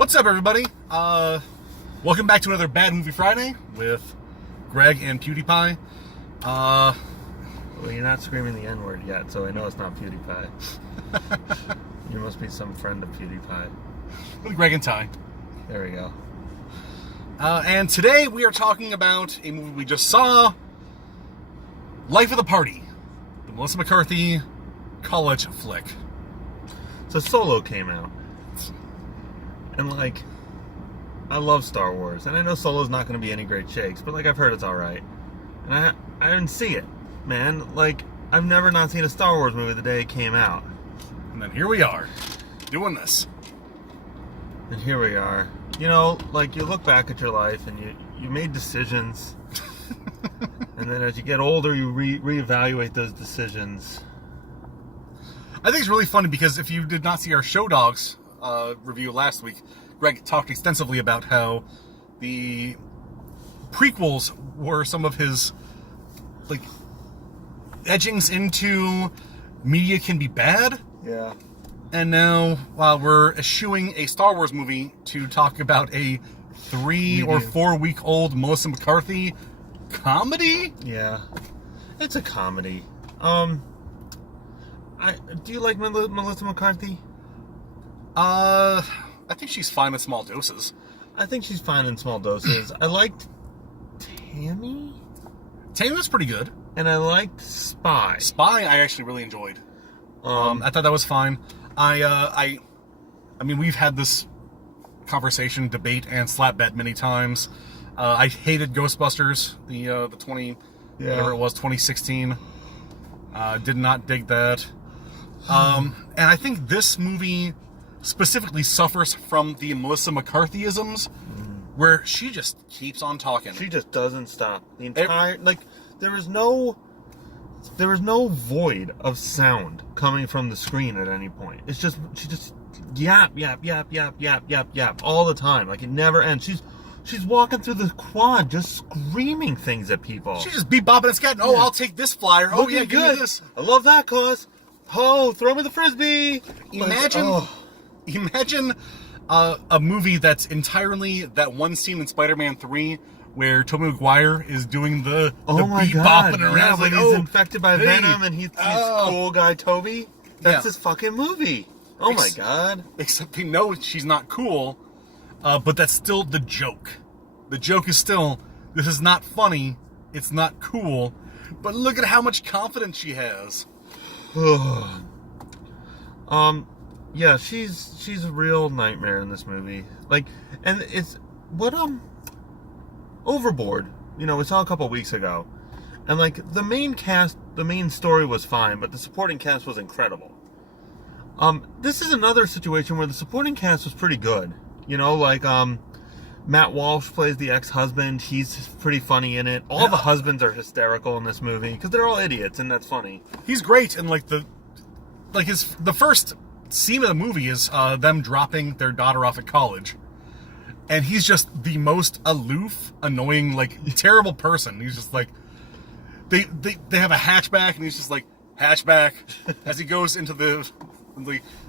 What's up, everybody? Welcome back to another Bad Movie Friday with Greg and PewDiePie. Well, you're not screaming the N-word yet, so I know it's not PewDiePie. You must be some friend of PewDiePie. With Greg and Ty. There we go. And today we are talking about a movie we just saw, Life of the Party, the Melissa McCarthy college flick. So Solo came out. And, I love Star Wars. And I know Solo's not going to be any great shakes, but, I've heard it's alright. And I didn't see it, man. I've never not seen a Star Wars movie the day it came out. And then here we are, doing this. And here we are. You know, you look back at your life and you made decisions. And then as you get older, you reevaluate those decisions. I think it's really funny because if you did not see our Show Dogs review last week, Greg talked extensively about how the prequels were some of his edgings into media can be bad. Yeah. And now we're eschewing a Star Wars movie to talk about a 3 or 4 week old Melissa McCarthy comedy. Yeah, it's a comedy. Do you like Melissa McCarthy? I think she's fine in small doses. I think she's fine in small doses. I liked Tammy. Tammy was pretty good. And I liked Spy. Spy, I actually really enjoyed. I thought that was fine. I mean, we've had this conversation, debate, and slap bet many times. I hated Ghostbusters, the 2016. Did not dig that. And I think this movie specifically suffers from the Melissa McCarthyisms, where she just keeps on talking. She just doesn't stop. The entire there is no void of sound coming from the screen at any point. It's just she just yap all the time. It never ends. She's walking through the quad just screaming things at people. She's just bebopping and scatting. Oh, yeah. I'll take this flyer. Oh, looking yeah, give good. me this. I love that cause. Oh, throw me the frisbee. Imagine a movie that's entirely that one scene in Spider-Man 3 where Tobey Maguire is doing the bebopping around. Yeah, when he's infected by Venom and he's cool guy Toby. That's his fucking movie. Oh my god. Except they know she's not cool, but that's still the joke. The joke is still, this is not funny, it's not cool, but look at how much confidence she has. Yeah, she's a real nightmare in this movie. And it's Overboard, we saw a couple weeks ago. And the main cast, the main story was fine, but the supporting cast was incredible. This is another situation where the supporting cast was pretty good. Matt Walsh plays the ex-husband. He's pretty funny in it. All the husbands are hysterical in this movie because they're all idiots, and that's funny. He's great, and the first scene of the movie is them dropping their daughter off at college, and he's just the most aloof, annoying, terrible person. He's just they have a hatchback, and he's just hatchback as he goes into the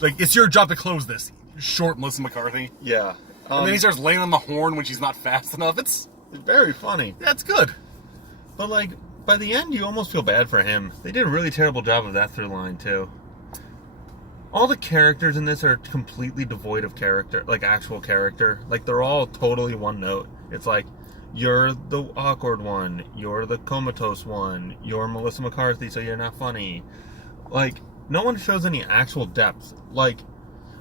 it's your job to close this, short Melissa McCarthy. Yeah. And then he starts laying on the horn when she's not fast enough. It's very funny. Yeah, it's good. But by the end, you almost feel bad for him. They did a really terrible job of that through line too. All the characters in this are completely devoid of character, actual character. They're all totally one note. It's you're the awkward one, you're the comatose one, you're Melissa McCarthy, so you're not funny. No one shows any actual depth.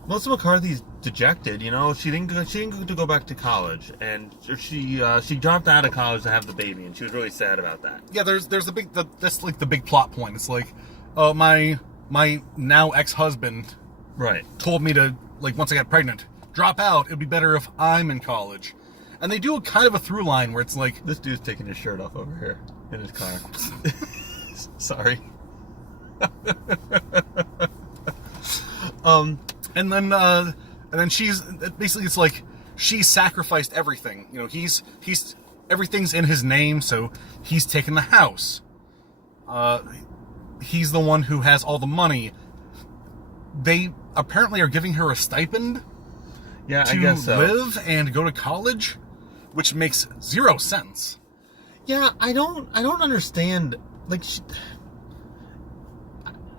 Melissa McCarthy's dejected, she didn't get to go back to college, and she dropped out of college to have the baby, and she was really sad about that. Yeah, that's the big plot point. It's my now ex-husband told me to, once I got pregnant, drop out. It'd be better if I'm in college. And they do a kind of a through line where it's this dude's taking his shirt off over here in his car. Sorry. And then she's basically, it's she sacrificed everything. He's everything's in his name, so he's taken the house. He's the one who has all the money. They apparently are giving her a stipend. Yeah, to I guess so. live and go to college, which makes zero sense. Yeah, I don't understand. Like,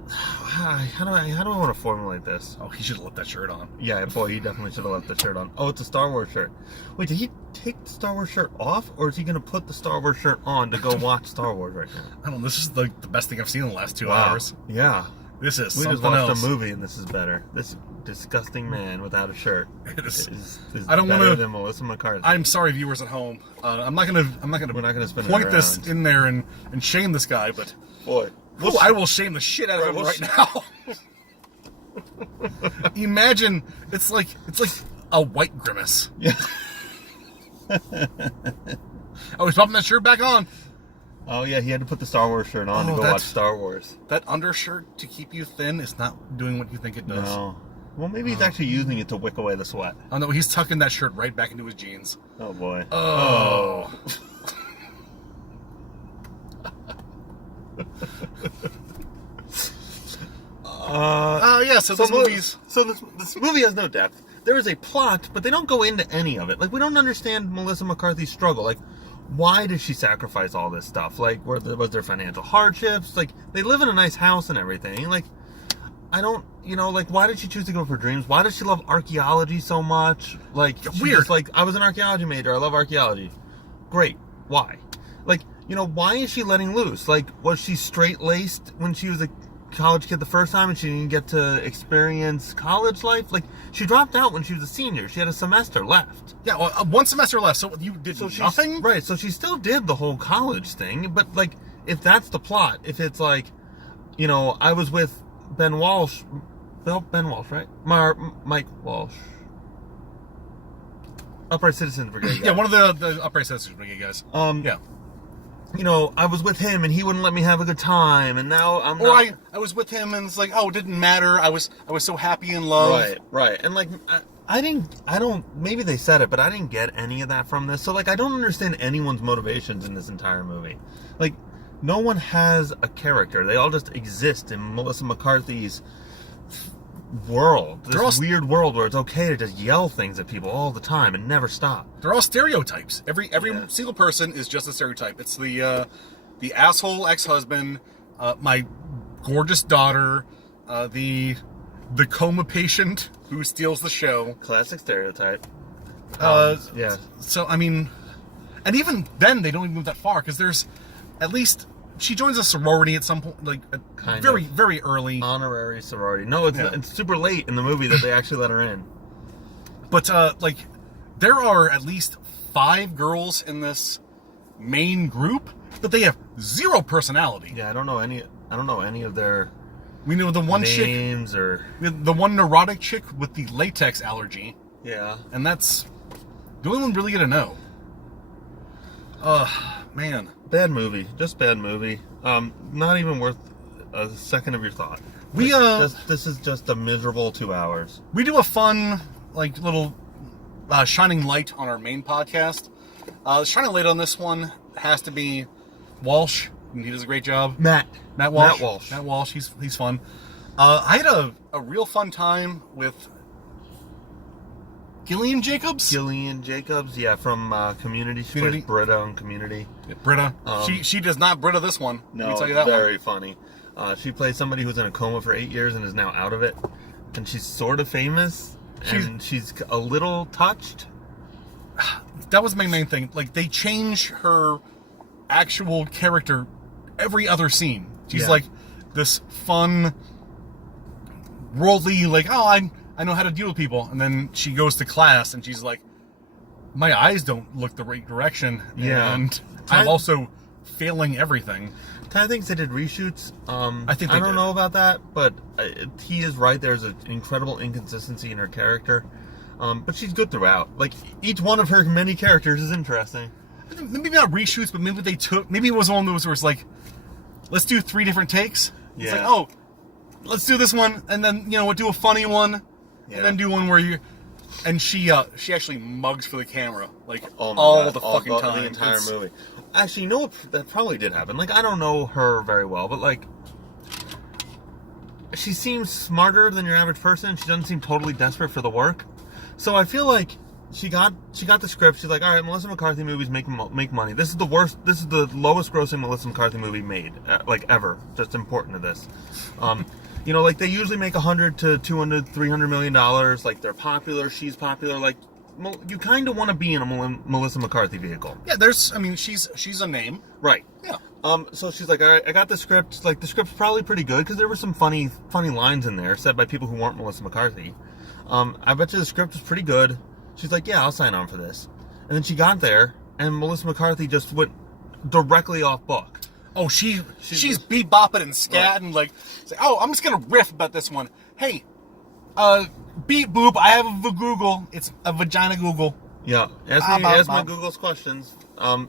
how do I want to formulate this? Oh, he should have left that shirt on. Yeah, boy, he definitely should have left the shirt on. Oh, it's a Star Wars shirt. Wait, did he take the Star Wars shirt off, or is he going to put the Star Wars shirt on to go watch Star Wars right now? I don't know. This is the best thing I've seen in the last 2 Wow. hours. Yeah. This is We something just watched else. a movie, and this is better. This disgusting man without a shirt It is. is I don't better wanna- than Melissa McCarthy. I'm sorry, viewers at home. I'm not gonna We're not gonna spin it point this around. in there and shame this guy, but Boy, I will shame the shit out of him right now. Imagine it's like a white grimace. Yeah. Oh, he's popping that shirt back on. Oh yeah, he had to put the Star Wars shirt on to Oh, go that's- watch Star Wars. That undershirt to keep you thin is not doing what you think it does. No. Well, maybe he's actually using it to wick away the sweat. Oh no, he's tucking that shirt right back into his jeans. Oh boy. Oh. Yeah, so this movie's... So this movie has no depth. There is a plot, but they don't go into any of it. Like, we don't understand Melissa McCarthy's struggle. Like, why did she sacrifice all this stuff? Like, was there financial hardships? Like, they live in a nice house and everything. Like, I don't, like, why did she choose to go for dreams? Why does she love archaeology so much? Like, Weird. Just, like, I was an archaeology major. I love archaeology. Great. Why? Like, why is she letting loose? Like, was she straight-laced when she was a college kid the first time and she didn't get to experience college life? Like, she dropped out when she was a senior. She had a semester left. Yeah, well, one semester left, so you did nothing? Right, so she still did the whole college thing, but, like, if that's the plot, if it's like, I was with Ben Walsh, right? Mike Walsh. Upright Citizens Brigade guy. Yeah, one of the Upright Citizens Brigade guys. Yeah. I was with him and he wouldn't let me have a good time, and now I'm Or not... I was with him and it's like, oh, it didn't matter. I was so happy in love. Right. And, like, maybe they said it, but I didn't get any of that from this. So, like, I don't understand anyone's motivations in this entire movie. Like, no one has a character. They all just exist in Melissa McCarthy's world. This weird world where it's okay to just yell things at people all the time and never stop. They're all stereotypes. Every single person is just a stereotype. It's the asshole ex-husband, my gorgeous daughter, the coma patient who steals the show. Classic stereotype. Yeah. So, I mean, and even then they don't even move that far because there's at least she joins a sorority at some point, like very early. Honorary sorority. No, it's super late in the movie that they actually let her in. But like, there are at least 5 girls in this main group, but they have zero personality. Yeah, I don't know any of their We know the one names chick, or the one neurotic chick with the latex allergy, yeah, and that's the only one really gonna know. Man. Bad movie. Just bad movie. Not even worth a second of your thought. This is just a miserable 2 hours. We do a fun, like, little shining light on our main podcast. Shining light on this one has to be Walsh, and he does a great job. Matt Walsh. Matt Walsh. He's fun. I had a real fun time with Gillian Jacobs, yeah, from Community. She Community. plays Britta on Community. Yeah, Britta. She does not Britta this one. No, Let me tell you that very funny. She plays somebody who's in a coma for 8 years and is now out of it, and she's sort of famous, and she's a little touched. That was my main thing. Like, they change her actual character every other scene. She's like this fun, worldly, like, oh, I know how to deal with people. And then she goes to class and she's like, my eyes don't look the right direction. Yeah. And I'm also failing everything. Ty thinks they did reshoots. I think they I don't did. know about that, but he is right. There's an incredible inconsistency in her character. But she's good throughout. Like, each one of her many characters is interesting. Maybe not reshoots, but maybe it was one of those where it's like, let's do 3 different takes. It's like, oh, let's do this one, and then, do a funny one, and then do one where you... And she actually mugs for the camera, like, all the fucking time. The entire movie. Actually, you know what? That probably did happen. Like, I don't know her very well, but, like, she seems smarter than your average person. She doesn't seem totally desperate for the work. So I feel like she got the script. She's like, all right, Melissa McCarthy movies make money. This is the worst. This is the lowest grossing Melissa McCarthy movie made, like ever. Just important to this. You know, like they usually make $100 to $200, $300 million. Like they're popular. She's popular. Like you kind of want to be in a Melissa McCarthy vehicle. Yeah, she's a name. Right. Yeah. So she's like, all right, I got the script. Like the script's probably pretty good because there were some funny lines in there said by people who weren't Melissa McCarthy. I bet you the script was pretty good. She's like, yeah, I'll sign on for this. And then she got there, and Melissa McCarthy just went directly off book. Oh, she's bebopping and scatting, like, oh, I'm just gonna riff about this one. Hey, beep boop, I have a Google. It's a vagina Google. Yeah, ask my Google's questions.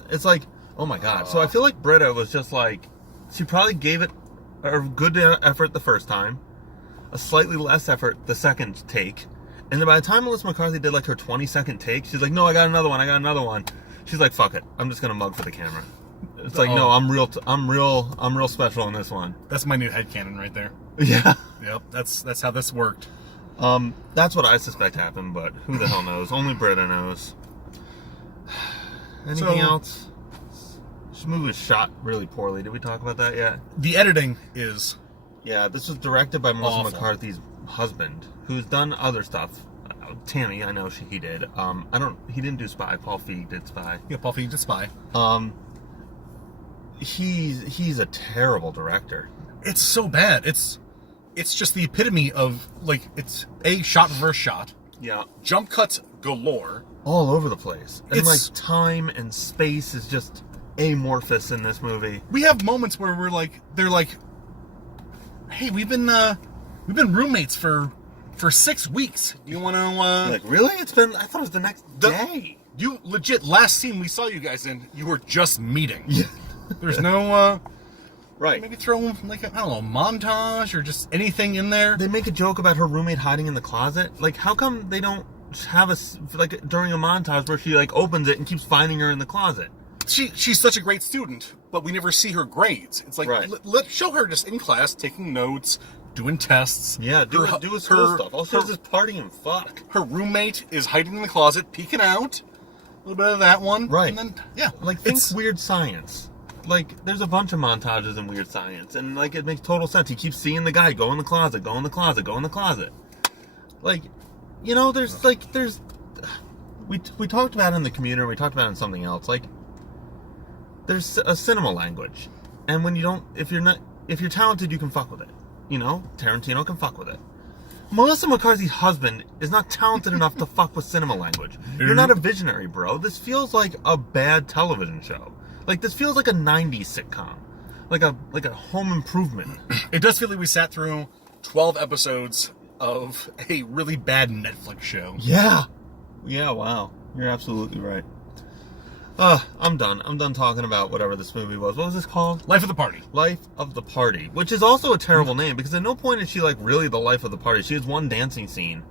It's like, oh my god. So I feel like Britta was just like, she probably gave it a good effort the first time, a slightly less effort the second take. And then by the time Melissa McCarthy did like her 20-second take, she's like, no, I got another one. She's like, fuck it. I'm just going to mug for the camera. It's like, no, I'm real special on this one. That's my new headcanon right there. Yeah. Yep, that's how this worked. That's what I suspect happened, but who the hell knows? Only Britta knows. Anything else? This movie was shot really poorly. Did we talk about that yet? The editing is... Yeah, this was directed by Melissa awful. McCarthy's husband, who's done other stuff. Tammy, I know he did. He didn't do Spy. Paul Feig did Spy. Yeah, Paul Feig did Spy. He's a terrible director. It's so bad. It's just the epitome of, like, it's a shot reverse shot. Yeah. Jump cuts galore. All over the place. And It's- like time and space is just amorphous in this movie. We have moments where they're like, hey, we've been roommates for 6 weeks. You want to? Like, really? I thought it was the next day. You legit last scene we saw you guys in. You were just meeting. Yeah. There's no Right. maybe throw like I don't know, montage or just anything in there. They make a joke about her roommate hiding in the closet. Like, how come they don't have during a montage where she like opens it and keeps finding her in the closet? She's such a great student, but we never see her grades. It's like Right. let show her just in class taking notes, doing tests. Yeah, do a school stuff. Also, just party and fuck. Her roommate is hiding in the closet, peeking out. A little bit of that one, Right? And then yeah, Like, think Weird Science. Like, there's a bunch of montages in Weird Science, and like it makes total sense. He keeps seeing the guy go in the closet, go in the closet, go in the closet. Like, you know, we talked about it in the community. We talked about it in something else. Like, there's a cinema language, and when you don't, if you're talented, you can fuck with it. You know, Tarantino can fuck with it. Melissa McCarthy's husband is not talented enough to fuck with cinema language. You're not a visionary, bro. This feels like a bad television show. Like, this feels like a 90s sitcom. Like a Home Improvement. it does feel like we sat through 12 episodes of a really bad Netflix show. Yeah. Yeah, wow. You're absolutely right. I'm done. I'm done talking about whatever this movie was. What was this called? Life of the Party. Life of the Party. Which is also a terrible name, because at no point is she, like, really the life of the party. She has one dancing scene.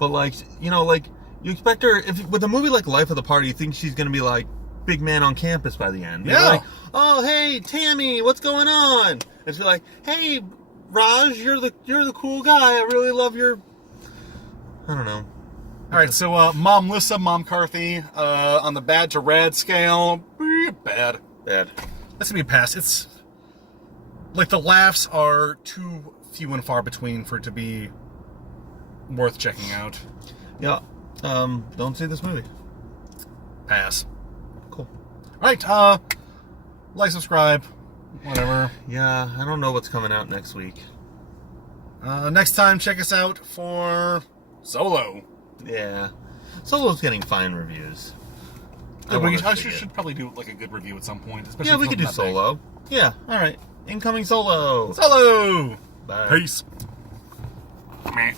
But, like, you know, like, you expect her, with a movie like Life of the Party, you think she's gonna be, like, big man on campus by the end. Yeah. You're like, oh, hey, Tammy, what's going on? And she's like, hey, Raj, you're the cool guy. I really love your... I don't know. All right, so Mom Lissa, Mom Carthy, on the bad to rad scale, bad. Bad. That's gonna be a pass. It's like the laughs are too few and far between for it to be worth checking out. Yeah. Don't see this movie. Pass. Cool. All right, like, subscribe, whatever. Yeah, I don't know what's coming out next week. Next time, check us out for Solo. Yeah. Solo's getting fine reviews. We should probably do like a good review at some point. Especially Yeah, if we it's could do not that big. Solo. Yeah, alright. Incoming Solo. Solo! Bye. Peace. Meh.